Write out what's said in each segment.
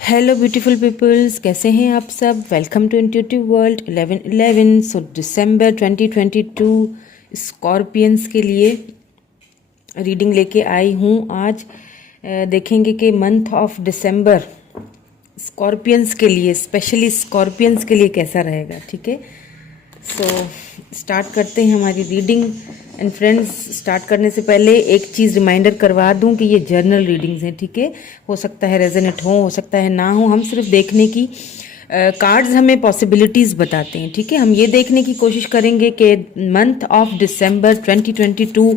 Hello beautiful peoples, कैसे हैं आप सब। Welcome to intuitive world 11/11। So दिसंबर 2022 स्कॉर्पियंस के लिए रीडिंग लेके आई हूँ आज। देखेंगे कि मंथ ऑफ दिसंबर स्कॉर्पियंस के लिए, स्पेशली स्कॉर्पियंस के लिए कैसा रहेगा। ठीक है, सो स्टार्ट करते हैं हमारी रीडिंग। एंड फ्रेंड्स, स्टार्ट करने से पहले एक चीज़ रिमाइंडर करवा दूं कि ये जर्नल रीडिंग्स हैं। ठीक है, हो सकता है रेजोनेट हो सकता है ना हो। हम सिर्फ देखने की कार्ड्स हमें पॉसिबिलिटीज़ बताते हैं। ठीक है, हम ये देखने की कोशिश करेंगे कि मंथ ऑफ दिसंबर 2022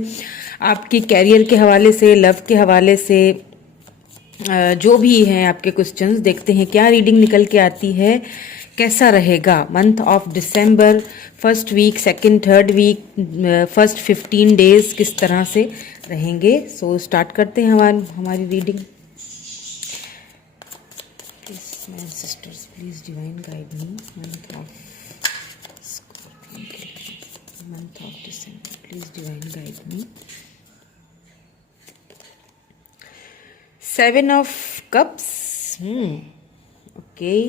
आपकी कैरियर के हवाले से, लव के हवाले से, जो भी हैं आपके क्वेश्चंस, देखते हैं क्या रीडिंग निकल के आती है, कैसा रहेगा month of December. First week, second, third week, first 15 days किस तरह से रहेंगे। सो स्टार्ट करते हैं हमारी reading. Please my sisters, please divine guide me. Month of Scorpion, month of December, please divine guide me. 7 of cups. Okay.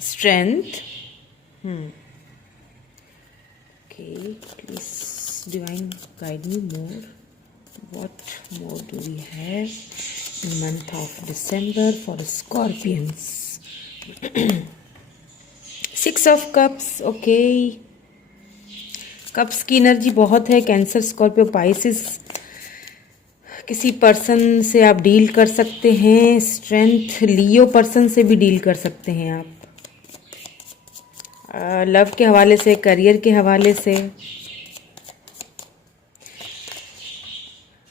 Strength. Okay, please divine guide me more. What more do we have in month of December for Scorpions? 6 of cups. Okay. Cups की energy बहुत है। Cancer, Scorpio, Pisces, किसी person से आप deal कर सकते हैं। Strength, लियो person से भी डील कर सकते हैं आप। लव के हवाले से, करियर के हवाले से।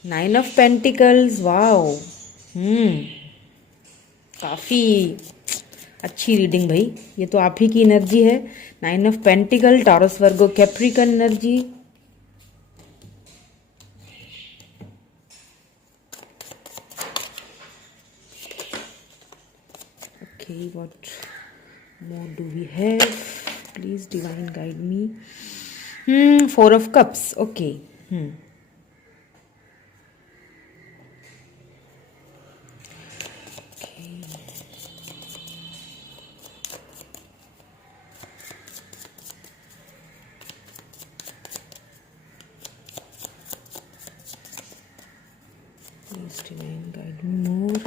9 ऑफ पेंटिकल्स, वाओ। काफ़ी अच्छी रीडिंग भाई, ये तो आप ही की एनर्जी है। 9 of pentacle, Taurus, Virgo, Capricorn energy. Okay, what more do we have, please divine guide me. 4 of cups. Okay, divine guide me more.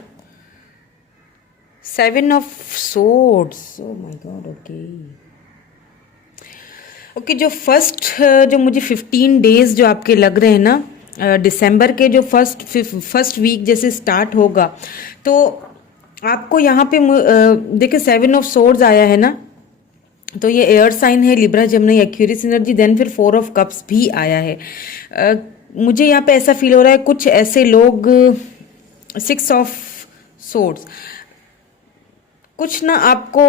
7 of swords. Oh my god. Okay, जो first, जो मुझे 15 days जो आपके लग रहे हैं ना, दिसंबर के जो फर्स्ट वीक जैसे स्टार्ट होगा, तो आपको यहाँ पे देखिए 7 ऑफ सोर्ड्स आया है ना, तो ये एयर साइन है, Libra, Gemini, Aquarius energy. Then फिर 4 ऑफ कप्स भी आया है। मुझे यहाँ पे ऐसा फील हो रहा है कुछ ऐसे लोग, 6 ऑफ सोर्ड्स, कुछ ना आपको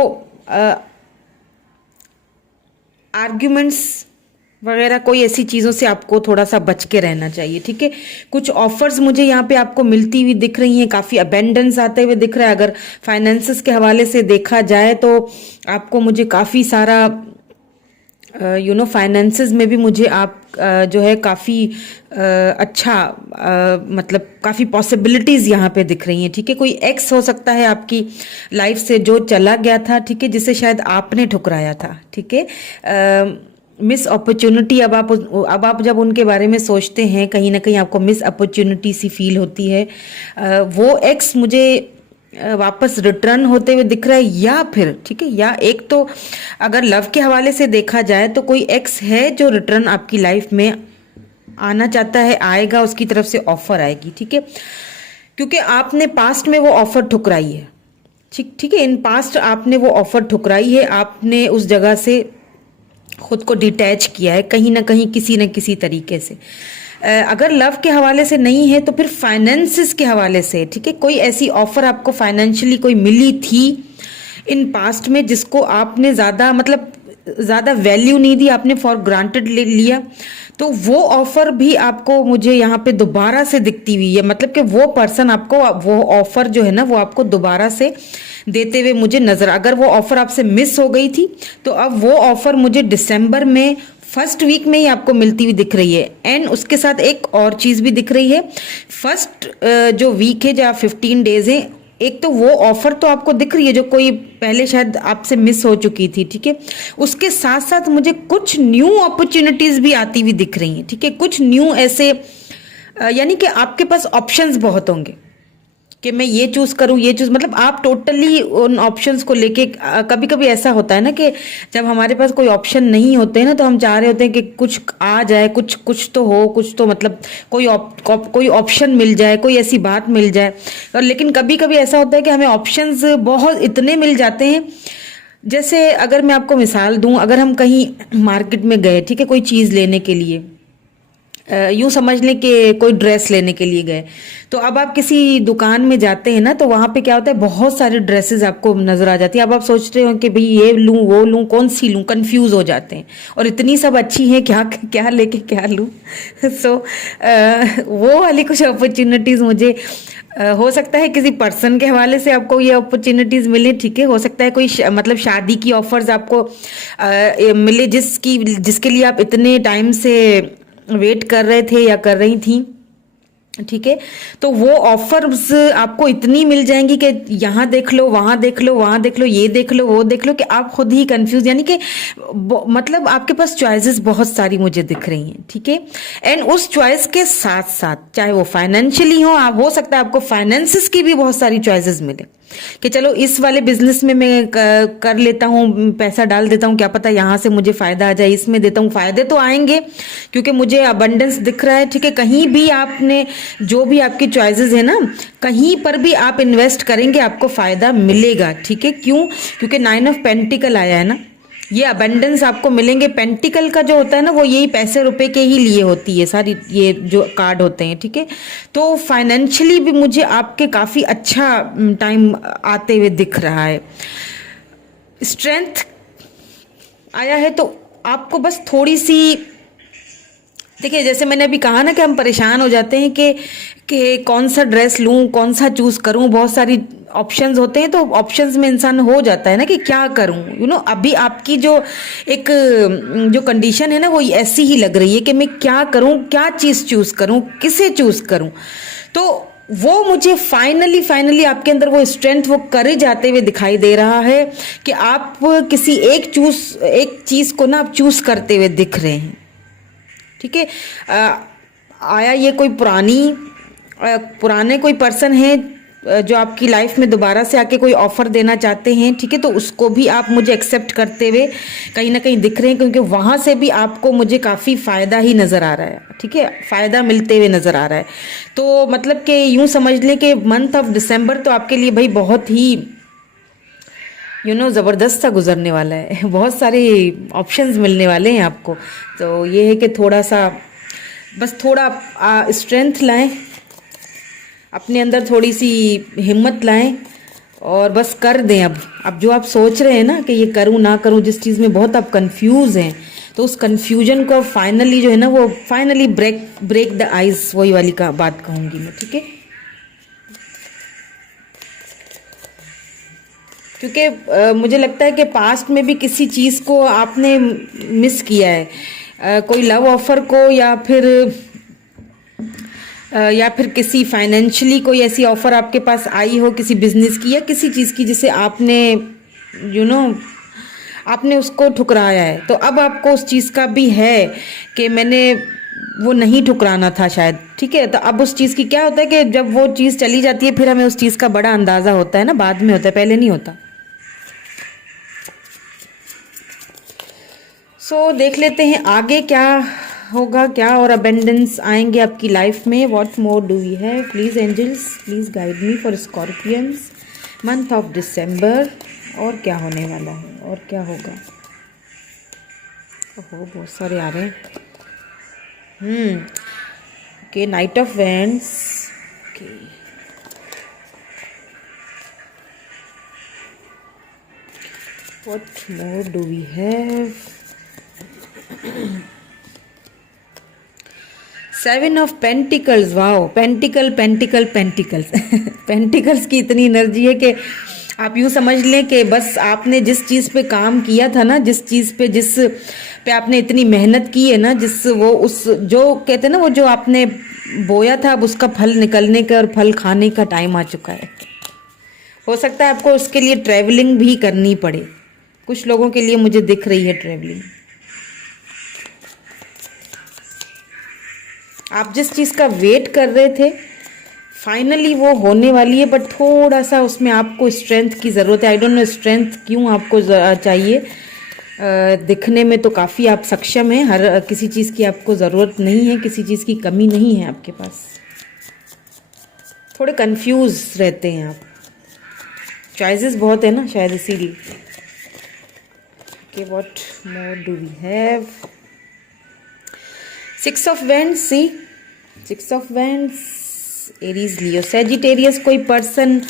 आर्ग्यूमेंट्स वगैरह, कोई ऐसी चीज़ों से आपको थोड़ा सा बच के रहना चाहिए। ठीक है, कुछ ऑफर्स मुझे यहाँ पे आपको मिलती हुई दिख रही हैं, काफ़ी अबेंडेंस आते हुए दिख रहा है। अगर फाइनेंसेस के हवाले से देखा जाए तो आपको, मुझे काफ़ी सारा फाइनेंसेस में भी मुझे आप जो है काफ़ी अच्छा, मतलब काफ़ी पॉसिबिलिटीज़ यहाँ पे दिख रही हैं। ठीक है, कोई एक्स हो सकता है आपकी लाइफ से जो चला गया था, ठीक है, जिसे शायद आपने ठुकराया था। ठीक है, मिस अपॉर्चुनिटी, अब आप जब उनके बारे में सोचते हैं, कहीं ना कहीं आपको मिस अपॉर्चुनिटी सी फील होती है। वो एक्स मुझे वापस रिटर्न होते हुए दिख रहा है, या फिर, ठीक है, या एक तो अगर लव के हवाले से देखा जाए तो कोई एक्स है जो रिटर्न आपकी लाइफ में आना चाहता है, आएगा, उसकी तरफ से ऑफर आएगी। ठीक है, क्योंकि आपने पास्ट में वो ऑफर ठुकराई है। ठीक है, इन पास्ट आपने वो ऑफर ठुकराई है, आपने उस जगह से खुद को डिटैच किया है कहीं ना कहीं, किसी न किसी तरीके से। अगर लव के हवाले से नहीं है तो फिर फाइनेंसिस के हवाले से, ठीक है, कोई ऐसी ऑफर आपको फाइनेंशियली कोई मिली थी इन पास्ट में, जिसको आपने ज़्यादा वैल्यू नहीं दी, आपने फॉर ग्रांटेड ले लिया, तो वो ऑफर भी आपको, मुझे यहाँ पे दोबारा से दिखती हुई है। मतलब कि वो पर्सन आपको वो ऑफर जो है ना, वो आपको दोबारा से देते हुए मुझे नजर, अगर वो ऑफर आपसे मिस हो गई थी तो अब वो ऑफर मुझे दिसंबर में फर्स्ट वीक में ही आपको मिलती हुई दिख रही है। एंड उसके साथ एक और चीज़ भी दिख रही है, फर्स्ट जो वीक है या 15 डेज है, एक तो वो ऑफर तो आपको दिख रही है जो कोई पहले शायद आपसे मिस हो चुकी थी, ठीक है। उसके साथ साथ मुझे कुछ न्यू अपॉर्चुनिटीज भी आती हुई दिख रही हैं, ठीक है। कुछ न्यू ऐसे यानी कि आपके पास ऑप्शंस बहुत होंगे कि मैं ये चूज करूं, ये चूज, मतलब आप टोटली उन ऑप्शंस को लेके, कभी कभी ऐसा होता है ना कि जब हमारे पास कोई ऑप्शन नहीं होते हैं ना, तो हम चाह रहे होते हैं कि कुछ आ जाए, कुछ कुछ तो हो, कुछ तो मतलब कोई ऑप्शन मिल जाए, कोई ऐसी बात मिल जाए। और लेकिन कभी कभी ऐसा होता है कि हमें ऑप्शंस बहुत इतने मिल जाते हैं। जैसे अगर मैं आपको मिसाल दूं, अगर हम कहीं मार्केट में गए, ठीक है, कोई चीज़ लेने के लिए, यूं समझ लें कि कोई ड्रेस लेने के लिए गए, तो अब आप किसी दुकान में जाते हैं ना, तो वहां पे क्या होता है, बहुत सारी ड्रेसेस आपको नजर आ जाती है। अब आप सोच रहे हो कि भाई ये लूं, वो लूं, कौन सी लूं, कंफ्यूज हो जाते हैं, और इतनी सब अच्छी हैं, क्या क्या लेके क्या लूं। सो वो वाली कुछ अपॉर्चुनिटीज मुझे हो सकता है किसी पर्सन के हवाले से आपको ये अपॉर्चुनिटीज मिले, ठीक है। हो सकता है कोई मतलब शादी की ऑफर्स आपको मिले, जिसके लिए आप इतने टाइम से वेट कर रहे थे या कर रही थी, ठीक है। तो वो ऑफर्स आपको इतनी मिल जाएंगी कि यहाँ देख लो, वहां देख लो, वहां देख लो, ये देख लो, वो देख लो, कि आप खुद ही कंफ्यूज, यानी कि मतलब आपके पास चॉइसेस बहुत सारी मुझे दिख रही हैं, ठीक है। एंड उस चॉइस के साथ साथ चाहे वो फाइनेंशियली हो सकता है आपको फाइनेंसिस की भी बहुत सारी चॉइसेस मिले कि चलो इस वाले बिजनेस में मैं कर लेता हूँ, पैसा डाल देता हूँ, क्या पता यहाँ से मुझे फायदा आ जाए, इसमें देता हूँ, फायदे तो आएंगे क्योंकि मुझे अबंडेंस दिख रहा है, ठीक है। कहीं भी आपने जो भी आपकी चॉइसेस है ना, कहीं पर भी आप इन्वेस्ट करेंगे आपको फायदा मिलेगा, ठीक है। क्यों? क्योंकि 9 ऑफ पेंटिकल आया है ना, ये अबंडेंस आपको मिलेंगे। पेंटिकल का जो होता है ना, वो यही पैसे रुपए के ही लिए होती है सारी ये जो कार्ड होते हैं, ठीक है। तो फाइनेंशियली भी मुझे आपके काफी अच्छा टाइम आते हुए दिख रहा है। स्ट्रेंथ आया है, तो आपको बस थोड़ी सी, देखिए जैसे मैंने अभी कहा ना कि हम परेशान हो जाते हैं कि कौन सा ड्रेस लूं, कौन सा चूज करूं, बहुत सारी ऑप्शंस होते हैं, तो ऑप्शंस में इंसान हो जाता है ना कि क्या करूं। अभी आपकी जो एक जो कंडीशन है ना, वो ऐसी ही लग रही है कि मैं क्या करूं, क्या चीज चूज करूं, किसे चूज करूं। तो वो मुझे फाइनली आपके अंदर वो स्ट्रेंथ, वो करेज आते हुए दिखाई दे रहा है कि आप किसी एक चीज को ना आप चूज करते हुए दिख रहे हैं, ठीक है। आया ये कोई पुराने कोई पर्सन है जो आपकी लाइफ में दोबारा से आके कोई ऑफर देना चाहते हैं, ठीक है। तो उसको भी आप मुझे एक्सेप्ट करते हुए कहीं ना कहीं दिख रहे हैं, क्योंकि वहां से भी आपको मुझे काफ़ी फ़ायदा ही नज़र आ रहा है, ठीक है, फ़ायदा मिलते हुए नज़र आ रहा है। तो मतलब कि यूं समझ लें कि मंथ ऑफ दिसंबर तो आपके लिए भाई बहुत ही ज़बरदस्त सा गुजरने वाला है। बहुत सारे ऑप्शंस मिलने वाले हैं आपको। तो ये है कि थोड़ा सा बस थोड़ा स्ट्रेंथ लाएं अपने अंदर, थोड़ी सी हिम्मत लाएं और बस कर दें। अब जो आप सोच रहे हैं ना कि ये करूं ना करूं, जिस चीज़ में बहुत आप कंफ्यूज हैं, तो उस कंफ्यूजन को फाइनली जो है ना, वो फाइनली ब्रेक द आइस, वही वाली का बात कहूंगी मैं, ठीक है। क्योंकि मुझे लगता है कि पास्ट में भी किसी चीज़ को आपने मिस किया है, कोई लव ऑफर को, या फिर किसी फाइनेंशियली कोई ऐसी ऑफर आपके पास आई हो किसी बिजनेस की या किसी चीज़ की, जिसे आपने आपने उसको ठुकराया है। तो अब आपको उस चीज़ का भी है कि मैंने वो नहीं ठुकराना था शायद, ठीक है। तो अब उस चीज़ की क्या होता है कि जब वो चीज़ चली जाती है, फिर हमें उस चीज़ का बड़ा अंदाज़ा होता है ना, बाद में होता है, पहले नहीं होता। सो देख लेते हैं आगे क्या होगा, क्या और अबेंडेंस आएंगे आपकी लाइफ में। What more do we have, please angels please guide me for scorpions month of December. और क्या होने वाला है और क्या होगा। ओहो बहुत सारे आ रहे हैं। Okay, knight of wands, okay, what more do we have. 7 of pentacles, wow, pentacles pentacles की इतनी एनर्जी है कि आप यूँ समझ लें कि बस आपने जिस चीज़ पे काम किया था ना, जिस पे आपने इतनी मेहनत की है ना, जिस वो उस जो कहते हैं ना, वो जो आपने बोया था, अब उसका फल निकलने का और फल खाने का टाइम आ चुका है। हो सकता है आपको उसके लिए ट्रैवलिंग भी करनी पड़े। कुछ लोगों के लिए मुझे दिख रही है ट्रैवलिंग। आप जिस चीज़ का वेट कर रहे थे फाइनली वो होने वाली है, बट थोड़ा सा उसमें आपको स्ट्रेंथ की ज़रूरत है। आई डोंट नो स्ट्रेंथ क्यों आपको चाहिए। दिखने में तो काफ़ी आप सक्षम हैं, हर किसी चीज़ की आपको ज़रूरत नहीं है, किसी चीज़ की कमी नहीं है आपके पास। थोड़े कंफ्यूज रहते हैं आप, चॉइसेस बहुत है ना शायद इसीलिए। Okay, what more do we have? 6 of wands, see 6 of wands, Aries, Leo, Sagittarius. कोई पर्सन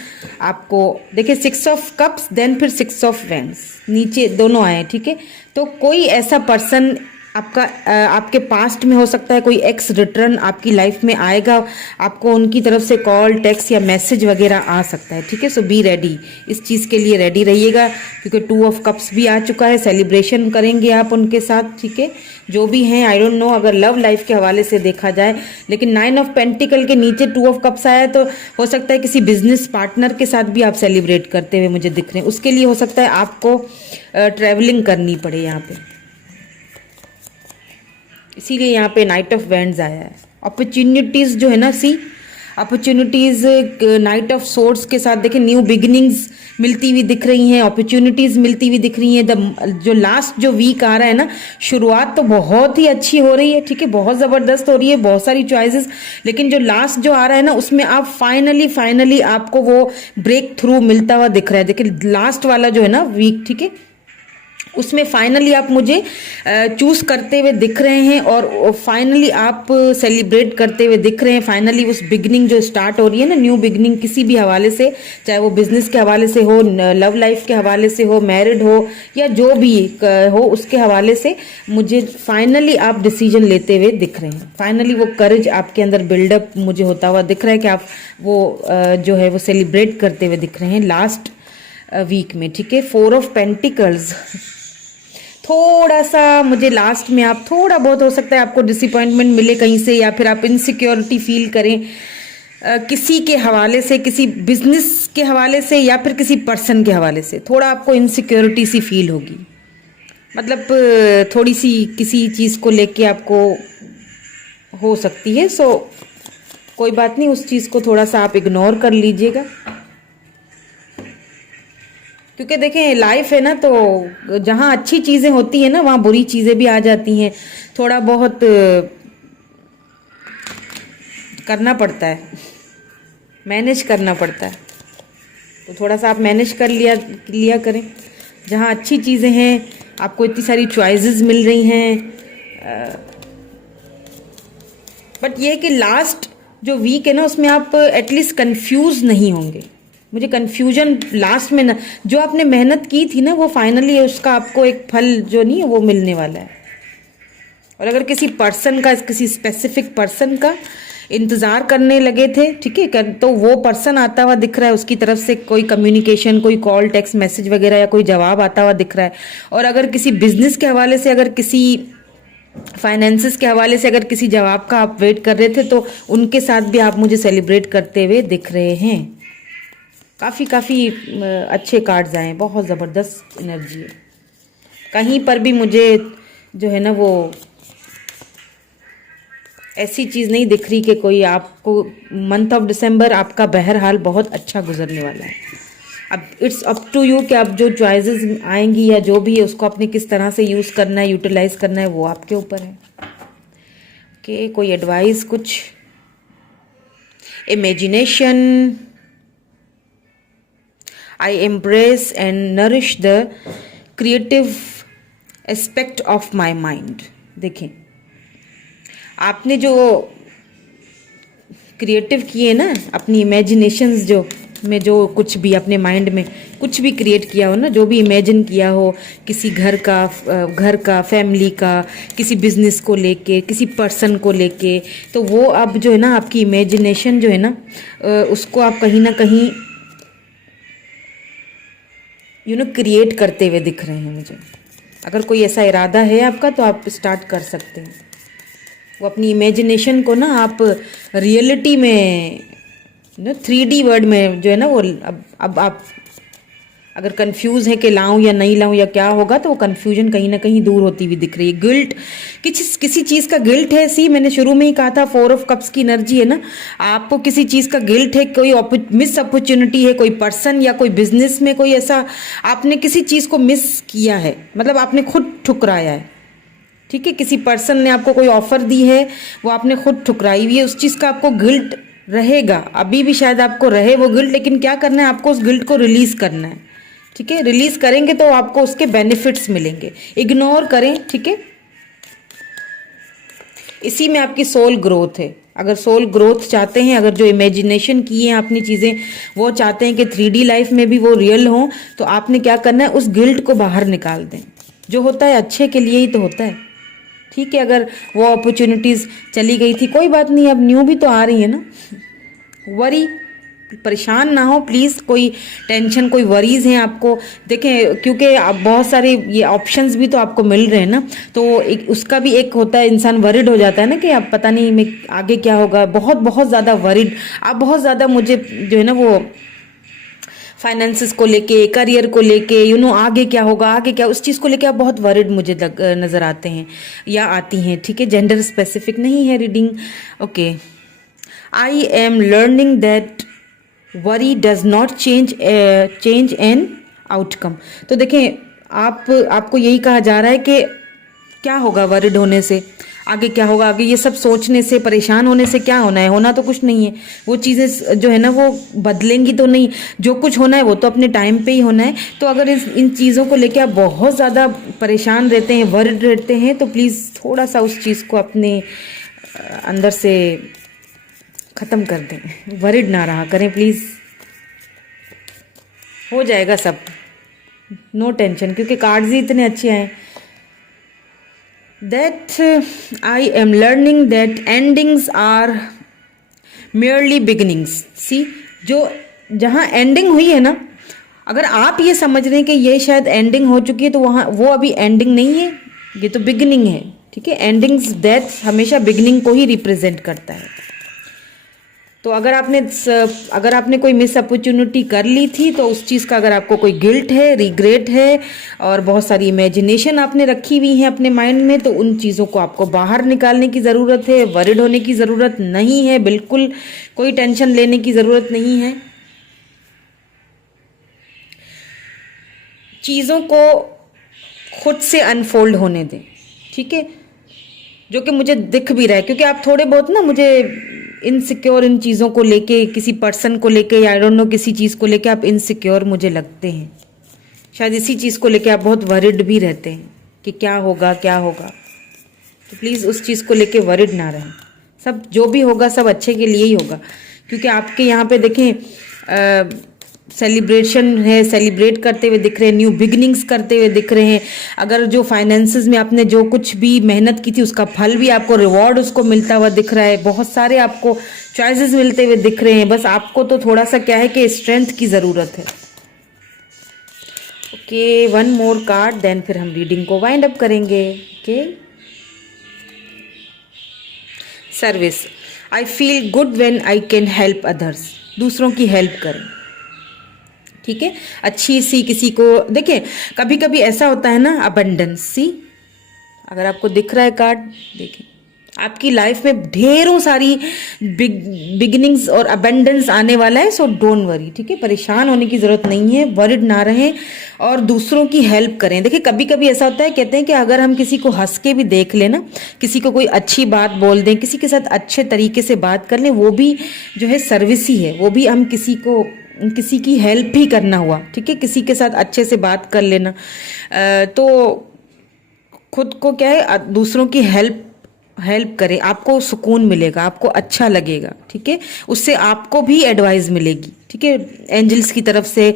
आपको देखिए 6 ऑफ कप्स देन फिर 6 ऑफ वेंड्स, नीचे दोनों आए, ठीक है। तो कोई ऐसा पर्सन आपका आपके पास्ट में हो सकता है, कोई एक्स रिटर्न आपकी लाइफ में आएगा, आपको उनकी तरफ से कॉल, टेक्स्ट या मैसेज वगैरह आ सकता है, ठीक है। सो बी रेडी, इस चीज़ के लिए रेडी रहिएगा, क्योंकि 2 ऑफ कप्स भी आ चुका है। सेलिब्रेशन करेंगे आप उनके साथ, ठीक है, जो भी हैं। आई डोंट नो अगर लव लाइफ के हवाले से देखा जाए, लेकिन 9 ऑफ पेंटिकल के नीचे 2 ऑफ कप्स आया है, तो हो सकता है किसी बिजनेस पार्टनर के साथ भी आप सेलिब्रेट करते हुए मुझे दिख रहे हैं। उसके लिए हो सकता है आपको ट्रैवलिंग करनी पड़े यहाँ पे, इसीलिए यहाँ पे नाइट ऑफ वेंड्स आया है। अपॉर्चुनिटीज़ जो है ना, सी अपॉर्चुनिटीज़ नाइट ऑफ सोर्ड्स के साथ देखें, न्यू बिगिनिंग्स मिलती हुई दिख रही हैं, अपॉर्चुनिटीज़ मिलती हुई दिख रही हैं। जो लास्ट जो वीक आ रहा है ना, शुरुआत तो बहुत ही अच्छी हो रही है, ठीक है, बहुत ज़बरदस्त हो रही है, बहुत सारी चॉइसेस, लेकिन जो लास्ट जो आ रहा है ना, उसमें आप फाइनली आपको वो ब्रेक थ्रू मिलता हुआ दिख रहा है। देखिए लास्ट वाला जो है ना वीक, ठीक है, उसमें फाइनली आप मुझे चूज करते हुए दिख रहे हैं, और फाइनली आप सेलिब्रेट करते हुए दिख रहे हैं। फाइनली उस बिगनिंग जो स्टार्ट हो रही है ना, न्यू बिगनिंग, किसी भी हवाले से, चाहे वो बिजनेस के हवाले से हो, लव लाइफ के हवाले से हो, मैरिड हो, या जो भी हो, उसके हवाले से मुझे फाइनली आप डिसीजन लेते हुए दिख रहे हैं। फाइनली वो करेज आपके अंदर बिल्डअप मुझे होता हुआ दिख रहा है, कि आप वो जो है वो सेलिब्रेट करते हुए दिख रहे हैं लास्ट वीक में, ठीक है। 4 ऑफ पेंटिकल्स, थोड़ा सा मुझे लास्ट में आप थोड़ा बहुत हो सकता है आपको डिसअपॉइंटमेंट मिले कहीं से, या फिर आप इनसिक्योरिटी फील करें किसी के हवाले से, किसी बिजनेस के हवाले से, या फिर किसी पर्सन के हवाले से थोड़ा आपको इनसिक्योरिटी सी फील होगी। मतलब थोड़ी सी किसी चीज़ को लेके आपको हो सकती है। सो कोई बात नहीं, उस चीज़ को थोड़ा सा आप इग्नोर कर लीजिएगा, क्योंकि देखें लाइफ है ना, तो जहाँ अच्छी चीज़ें होती हैं ना, वहाँ बुरी चीज़ें भी आ जाती हैं। थोड़ा बहुत करना पड़ता है, मैनेज करना पड़ता है, तो थोड़ा सा आप मैनेज कर लिया करें। जहाँ अच्छी चीज़ें हैं, आपको इतनी सारी चॉइसेस मिल रही हैं, बट ये कि लास्ट जो वीक है ना, उसमें आप एटलीस्ट कंफ्यूज नहीं होंगे। मुझे कंफ्यूजन लास्ट में ना, जो आपने मेहनत की थी ना, वो फाइनली उसका आपको एक फल जो नहीं है वो मिलने वाला है। और अगर किसी पर्सन का, किसी स्पेसिफिक पर्सन का इंतज़ार करने लगे थे, ठीक है, तो वो पर्सन आता हुआ दिख रहा है, उसकी तरफ से कोई कम्युनिकेशन, कोई कॉल, टेक्स्ट मैसेज वगैरह, या कोई जवाब आता हुआ दिख रहा है। और अगर किसी बिजनेस के हवाले से, अगर किसी फाइनेंसेस के हवाले से अगर किसी जवाब का आप वेट कर रहे थे, तो उनके साथ भी आप मुझे सेलिब्रेट करते हुए दिख रहे हैं। काफ़ी अच्छे कार्ड्स आए, बहुत ज़बरदस्त एनर्जी है। कहीं पर भी मुझे जो है ना वो ऐसी चीज़ नहीं दिख रही कि कोई आपको मंथ ऑफ दिसंबर आपका बहरहाल बहुत अच्छा गुजरने वाला है। अब इट्स अप टू यू कि आप जो चॉइसेस आएंगी या जो भी है उसको आपने किस तरह से यूज़ करना है, यूटिलाइज करना है, वो आपके ऊपर है। ओके, कोई एडवाइस, कुछ imagination. I embrace and nourish the creative aspect of my mind। देखें, आपने जो क्रिएटिव किए ना, अपनी इमेजिनेशंस जो में जो कुछ भी अपने माइंड में कुछ भी क्रिएट किया हो ना, जो भी इमेजिन किया हो, किसी घर का, फैमिली का, किसी बिजनेस को लेके, किसी पर्सन को लेके, तो वो अब जो है ना आपकी इमेजिनेशन जो है ना, उसको आप कहीं ना कहीं क्रिएट करते हुए दिख रहे हैं मुझे। अगर कोई ऐसा इरादा है आपका तो आप स्टार्ट कर सकते हैं। वो अपनी इमेजिनेशन को ना आप रियलिटी में 3D वर्ड में जो है ना वो अब आप अगर कंफ्यूज है कि लाऊं या नहीं लाऊं या क्या होगा, तो वो कंफ्यूजन कहीं ना कहीं दूर होती हुई दिख रही है। गिल्ट, किसी चीज़ का गिल्ट है। मैंने शुरू में ही कहा था 4 ऑफ कप्स की एनर्जी है ना, आपको किसी चीज़ का गिल्ट है, कोई मिस अपॉर्चुनिटी है, कोई पर्सन या कोई बिजनेस में कोई ऐसा आपने किसी चीज़ को मिस किया है, मतलब आपने खुद ठुकराया है। ठीक है, किसी पर्सन ने आपको कोई ऑफर दी है, वो आपने खुद ठुकराई हुई है, उस चीज़ का आपको गिल्ट रहेगा, अभी भी शायद आपको रहे वो गिल्ट, लेकिन क्या करना है आपको, उस गिल्ट को रिलीज करना है। ठीक है, रिलीज करेंगे तो आपको उसके बेनिफिट्स मिलेंगे, इग्नोर करें। ठीक है, इसी में आपकी सोल ग्रोथ है। अगर सोल ग्रोथ चाहते हैं, अगर जो इमेजिनेशन की है अपनी चीज़ें वो चाहते हैं कि 3D लाइफ में भी वो रियल हो, तो आपने क्या करना है, उस गिल्ट को बाहर निकाल दें। जो होता है अच्छे के लिए ही तो होता है। ठीक है, अगर वो अपॉर्चुनिटीज़ चली गई थी कोई बात नहीं, अब न्यू भी तो आ रही है ना। वरी, परेशान ना हो प्लीज़, कोई टेंशन कोई वरीज हैं आपको, देखें क्योंकि आप बहुत सारे ये ऑप्शंस भी तो आपको मिल रहे हैं ना, तो उसका भी एक होता है, इंसान वरिड हो जाता है ना कि आप पता नहीं मैं आगे क्या होगा, बहुत बहुत ज़्यादा वरिड आप, बहुत ज़्यादा मुझे जो है ना वो फाइनेंसिस को लेके, करियर को लेके, आगे क्या होगा, आगे क्या, उस चीज़ को लेके आप बहुत वरिड मुझे नज़र आते हैं या आती हैं। ठीक है, जेंडर स्पेसिफिक नहीं है reading. Okay, I am learning that worry does not change an outcome. तो देखें, आपको यही कहा जा रहा है कि क्या होगा वरिड होने से, आगे क्या होगा, आगे ये सब सोचने से, परेशान होने से क्या होना है, होना तो कुछ नहीं है। वो चीज़ें जो है ना वो बदलेंगी तो नहीं, जो कुछ होना है वो तो अपने टाइम पे ही होना है। तो अगर इन चीज़ों को लेके आप बहुत ज़्यादा परेशान रहते हैं, वरिड रहते हैं, तो प्लीज़ थोड़ा सा उस चीज़ को अपने अंदर से ख़त्म कर दें, वरिड ना रहा करें प्लीज़, हो जाएगा सब, नो टेंशन, क्योंकि कार्ड्स ही इतने अच्छे आए। That I am learning that endings are merely beginnings. See, जो जहाँ एंडिंग हुई है ना, अगर आप ये समझ रहे हैं कि ये शायद एंडिंग हो चुकी है, तो वहाँ वो अभी एंडिंग नहीं है, ये तो बिगिनिंग है। ठीक है, एंडिंग्स, डेथ हमेशा बिगिनिंग को ही रिप्रेजेंट करता है। तो अगर आपने कोई मिस अपॉर्चुनिटी कर ली थी, तो उस चीज़ का अगर आपको कोई गिल्ट है, रिग्रेट है, और बहुत सारी इमेजिनेशन आपने रखी हुई है अपने माइंड में, तो उन चीज़ों को आपको बाहर निकालने की ज़रूरत है। वरिड होने की ज़रूरत नहीं है, बिल्कुल कोई टेंशन लेने की ज़रूरत नहीं है। चीज़ों को खुद से अनफोल्ड होने दें। ठीक है, जो कि मुझे दिख भी रहा है, क्योंकि आप थोड़े बहुत ना मुझे इनसिक्योर इन चीज़ों को लेके, किसी पर्सन को लेके या आई डोंट नो किसी चीज़ को लेके आप इनसिक्योर मुझे लगते हैं। शायद इसी चीज़ को लेके आप बहुत वरिड भी रहते हैं कि क्या होगा क्या होगा। तो प्लीज़ उस चीज़ को लेके वरिड ना रहें, सब जो भी होगा सब अच्छे के लिए ही होगा। क्योंकि आपके यहाँ पे देखें सेलिब्रेशन है, सेलिब्रेट करते हुए दिख रहे हैं, न्यू बिगनिंग्स करते हुए दिख रहे हैं। अगर जो फाइनेंसेस में आपने जो कुछ भी मेहनत की थी उसका फल भी आपको, रिवॉर्ड उसको मिलता हुआ दिख रहा है। बहुत सारे आपको चॉइसेस मिलते हुए दिख रहे हैं, बस आपको तो थोड़ा सा क्या है कि स्ट्रेंथ की ज़रूरत है। Okay, one more card, then फिर हम रीडिंग को वाइंड अप करेंगे। Okay, service, I feel good when I can help others. दूसरों की हेल्प करें। ठीक है, अच्छी सी किसी को, देखिए कभी कभी ऐसा होता है ना, अबंडेंस सी, अगर आपको दिख रहा है कार्ड, देखिए आपकी लाइफ में ढेरों सारी बिगिनिंग्स और अबंडेंस आने वाला है। So don't worry. ठीक है, परेशान होने की ज़रूरत नहीं है, वरिड ना रहें और दूसरों की हेल्प करें। देखिए कभी कभी ऐसा होता है, कहते हैं कि अगर हम किसी को हंस के भी देख लें ना, किसी को कोई अच्छी बात बोल दें, किसी के साथ अच्छे तरीके से बात कर लें, वो भी जो है सर्विस ही है, वो भी हम किसी की हेल्प ही करना हुआ। ठीक है, किसी के साथ अच्छे से बात कर लेना, तो खुद को क्या है, दूसरों की हेल्प करें, आपको सुकून मिलेगा, आपको अच्छा लगेगा। ठीक है, उससे आपको भी एडवाइस मिलेगी। ठीक है, एंजल्स की तरफ से,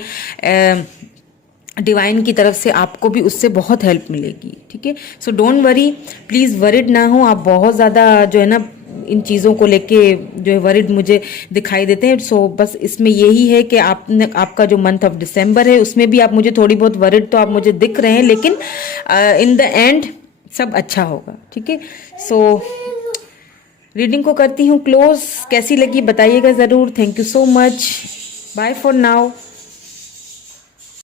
डिवाइन की तरफ से आपको भी उससे बहुत हेल्प मिलेगी। ठीक है, so don't worry, please worried ना हो आप। बहुत ज़्यादा जो है ना इन चीज़ों को लेके जो है वरिड मुझे दिखाई देते हैं। सो बस इसमें यही है कि आपका जो मंथ ऑफ दिसंबर है उसमें भी आप मुझे थोड़ी बहुत वरिड तो आप मुझे दिख रहे हैं, लेकिन इन द एंड सब अच्छा होगा, ठीक है। सो रीडिंग को करती हूँ क्लोज। कैसी लगी बताइएगा ज़रूर। Thank you so much. Bye for now.